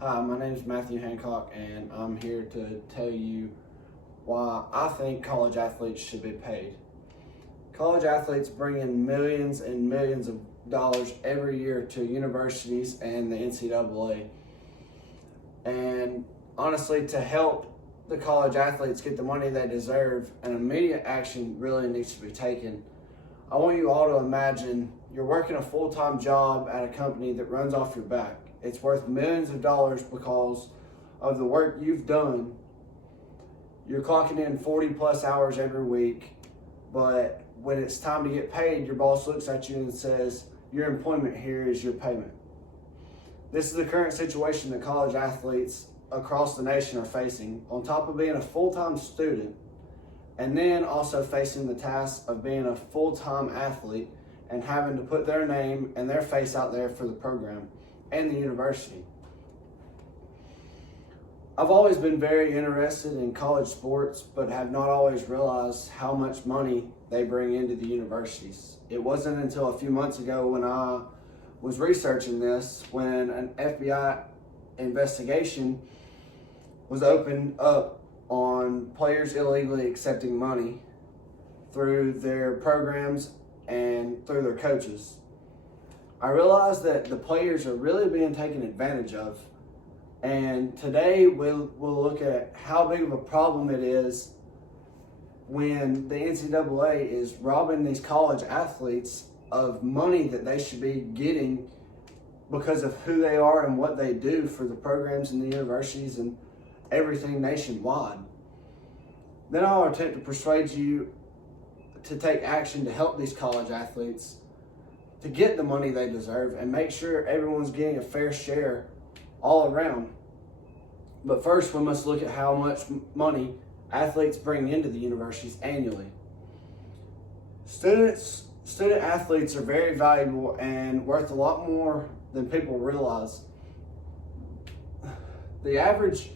Hi, my name is Matthew Hancock, and I'm here to tell you why I think college athletes should be paid. College athletes bring in millions and millions of dollars every year to universities and the NCAA. And honestly, to help the college athletes get the money they deserve, an immediate action really needs to be taken. I want you all to imagine you're working a full-time job at a company that runs off your back. It's worth millions of dollars because of the work you've done. You're clocking in 40 plus hours every week, but when it's time to get paid, your boss looks at you and says, your employment here is your payment. This is the current situation that college athletes across the nation are facing, on top of being a full-time student, and then also facing the task of being a full-time athlete and having to put their name and their face out there for the program and the university. I've always been very interested in college sports, but have not always realized how much money they bring into the universities. It wasn't until a few months ago when I was researching this, when an FBI investigation was opened up on players illegally accepting money through their programs and through their coaches. I realized that the players are really being taken advantage of. And today we'll look at how big of a problem it is when the NCAA is robbing these college athletes of money that they should be getting because of who they are and what they do for the programs and the universities and everything nationwide. Then I'll attempt to persuade you to take action to help these college athletes to get the money they deserve and make sure everyone's getting a fair share all around. But first, we must look at how much money athletes bring into the universities annually. Student athletes are very valuable and worth a lot more than people realize. The average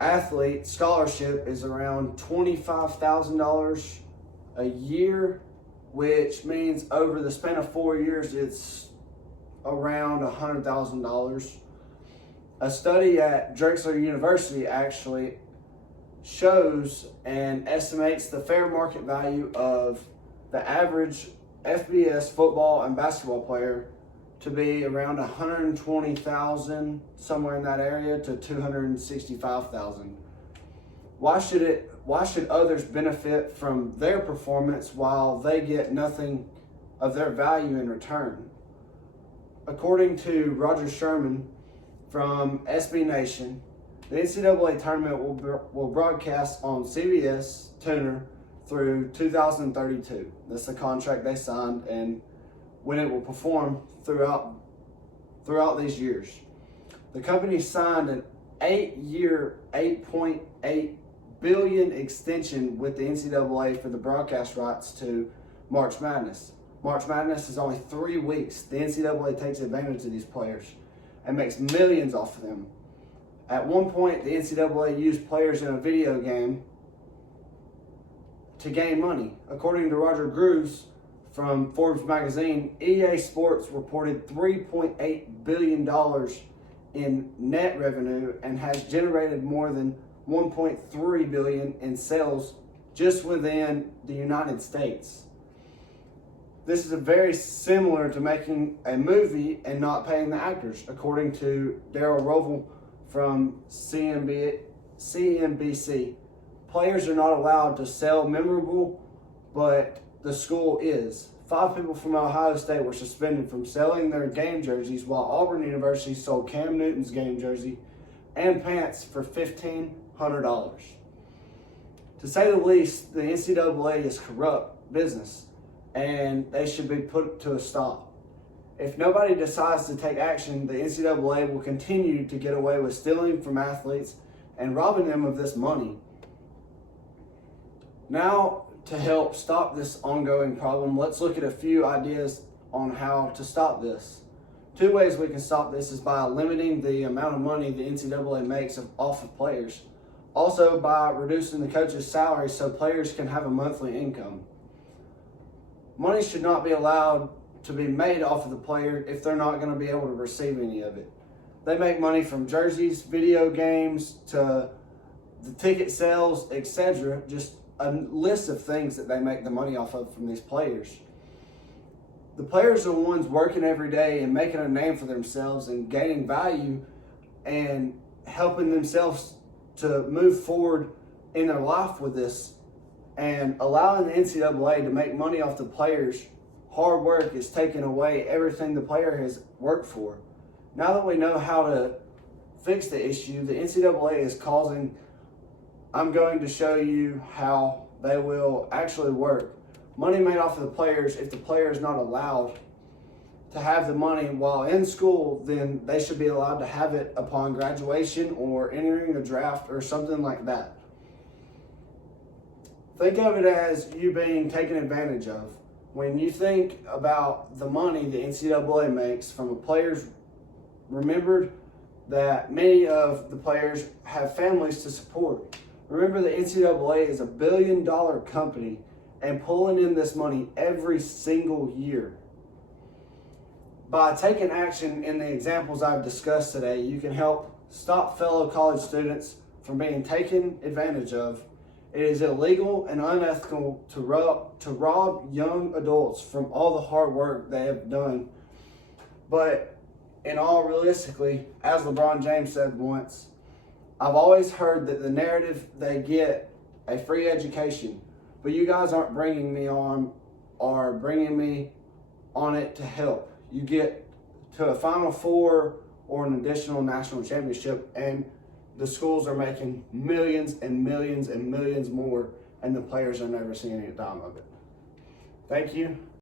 athlete scholarship is around $25,000 a year, which means over the span of 4 years, it's around $100,000. A study at Drexel University actually shows and estimates the fair market value of the average FBS football and basketball player to be around $120,000, somewhere in that area, to $265,000. Why should others benefit from their performance while they get nothing of their value in return? According to Roger Sherman from SB Nation, the NCAA tournament will broadcast on CBS Tuner through 2032. That's the contract they signed, and when it will perform throughout these years. The company signed an 8-year, $8.8 billion extension with the NCAA for the broadcast rights to March Madness. March Madness is only 3 weeks. The NCAA takes advantage of these players and makes millions off of them. At one point, the NCAA used players in a video game to gain money. According to Roger Grooves from Forbes magazine, EA Sports reported $3.8 billion in net revenue and has generated more than $1.3 billion in sales just within the United States. This is very similar to making a movie and not paying the actors, according to Daryl Rovell from CNBC. Players are not allowed to sell memorable, but the school is. 5 people from Ohio State were suspended from selling their game jerseys, while Auburn University sold Cam Newton's game jersey and pants for $1,500. To say the least, the NCAA is corrupt business, and they should be put to a stop. If nobody decides to take action, the NCAA will continue to get away with stealing from athletes and robbing them of this money. Now, to help stop this ongoing problem, let's look at a few ideas on how to stop this. 2 ways we can stop this is by limiting the amount of money the NCAA makes off of players. Also by reducing the coach's salary so players can have a monthly income. Money should not be allowed to be made off of the player if they're not going to be able to receive any of it. They make money from jerseys, video games, to the ticket sales, etc. Just a list of things that they make the money off of from these players. The players are the ones working every day and making a name for themselves and gaining value and helping themselves to move forward in their life with this, and allowing the NCAA to make money off the players' hard work is taking away everything the player has worked for. Now that we know how to fix the issue, the NCAA is causing, I'm going to show you how they will actually work. Money made off of the players, if the player is not allowed to have the money while in school, then they should be allowed to have it upon graduation or entering the draft or something like that. Think of it as you being taken advantage of. When you think about the money the NCAA makes from the players, remember that many of the players have families to support. Remember, the NCAA is $1 billion company and pulling in this money every single year. By taking action in the examples I've discussed today, you can help stop fellow college students from being taken advantage of. It is illegal and unethical to rob young adults from all the hard work they have done. But in all realistically, as LeBron James said once, I've always heard that the narrative they get a free education, but you guys aren't bringing me on or bringing me on it to help. You get to a Final Four or an additional national championship, and the schools are making millions and millions and millions more, and the players are never seeing a dime of it. Thank you.